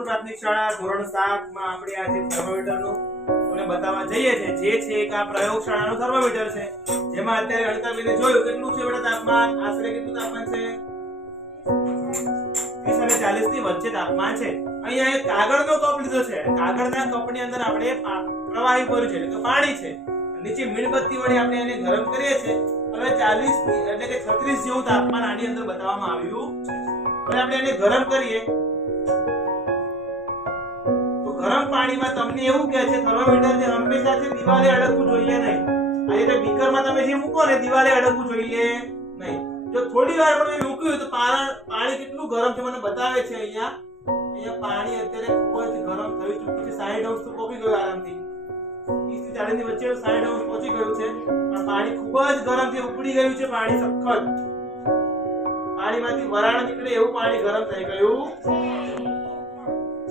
રાવલ પ્રાથમિક શાળા, ધોરણ 7 માં આપણે આ જે થર્મોમીટરનું તમને બતાવવા જઈએ છે જે છે એક આ પ્રયોગશાળાનું થર્મોમીટર છે. જેમાં અત્યારે અનિતાબેને જોયું, કેટલું છે બેટા તાપમાન? આશરે કેટલું તાપમાન છે? 30 અને 40 ની વચ્ચે તાપમાન છે. અહીંયા એક કાગળનો કપ લીધો છે. કાગળના કપની અંદર આપણે પ્રવાહી ભર્યું છે, એટલે કે પાણી છે. નીચે મીણબત્તી વડે આપણે એને ગરમ કરીએ છીએ. હવે 40 એટલે કે 36 જેવું તાપમાન આની અંદર બતાવવામાં આવ્યું છે. હવે આપણે એને ગરમ કરીએ. ગરમ પાણીમાં તમને એવું કહે છે થર્મોમીટર જે હંમેશા છે, દિવાલે અડકવું જોઈએ નહીં. આ રીતે બીકરમાં તમે જે મૂકો ને, દિવાલે અડકવું જોઈએ નહીં. જો થોડી વાર પણ મૂક્યું તો પાણી કેટલું ગરમ છે, મને બતાવે છે અહીંયા. અહીંયા પાણી અત્યારે ખૂબ જ ગરમ થઈ ચૂક્યું છે સાઈડ હાઉસ તો પહોંચી ગયું આરામથી. 30 થી 40 ની વચ્ચે સાઈડ હાઉસ પહોંચી ગયું છે. પણ પાણી ખૂબ જ ગરમ છે ઉકળી ગયું છે પાણી સખત. પાણીમાંથી વરાળ નીકળે એવું પાણી ગરમ થઈ ગયું.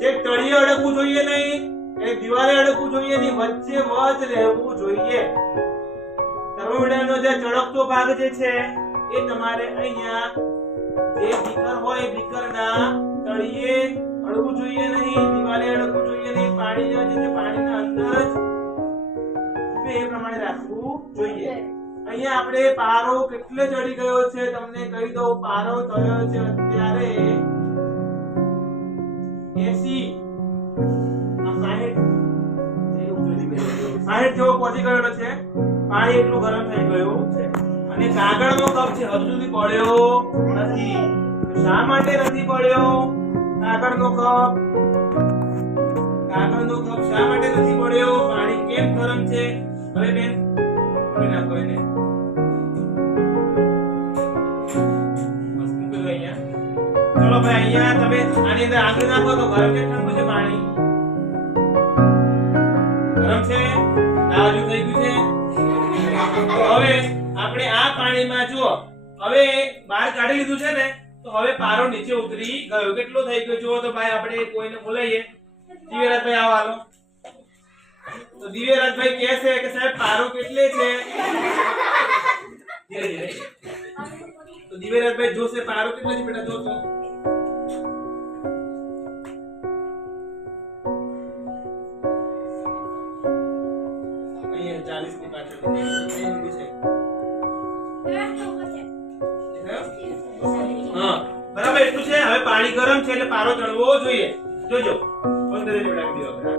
જે તળિયે અડકવું જોઈએ નહીં, એ દિવાલે અડકવું જોઈએ નહીં, વચ્ચે વચ રહેવું જોઈએ. થર્મોમીટરનો જે ચળકતો ભાગ જે છે, એ તમારે અહીંયા જે બીકર હોય, બીકરના તળિયે અડકવું જોઈએ નહીં, દિવાલે અડકવું જોઈએ નહીં પાણી જે છે, પાણીના અંદર જ એ પ્રમાણે રાખવું જોઈએ. અહીંયા આપણે પારો કેટલે ચડી ગયો છે, તમને કહી દઉં, પારો થયો છે અત્યારે 80 આ 60 60 જેવો પહોંચી ગયેલો છે, પાણી એટલું ગરમ થઈ ગયું અને કાગળનો કપ છે, હજુ સુધી પડ્યો નથી. શા માટે નથી પડ્યો? કાગળનો કપ. કાગળનો કપ શા માટે નથી પડ્યો? પાણી કેમ ગરમ છે? હવે બેન નાખો એને. અહીંયા ભાઈ અહીંયા તમે આની અંદર આગળ નાખો તો ગરમ કે ઠંડુ છે પાણી. ગરમ છે તાજુ થઈ ગયું છે. તો હવે આપણે આ પાણીમાં જુઓ. હવે બહાર કાઢી લીધું છે ને, તો હવે પારો નીચે ઉતરી ગયો. કેટલો થઈ ગયો? જુઓ તો ભાઈ, આપણે કોઈને બોલાઈએ દિવ્યરાજભાઈ, આવો, હાલો. તો દિવ્યરાજભાઈ કહે છે કે સાહેબ, પારો કેટલે છે? ધીરે ધીરે. તો દિવ્યરાજભાઈ જોશે, પારો કેટલો છે બેટા? જો તો. અહીંયા 40 ની પાછળ અહીં લીધી છે? હા. બરાબર એટલું છે. હવે પાણી ગરમ છે એટલે પારો ચડવો જોઈએ. જોજો. બંધ બેટા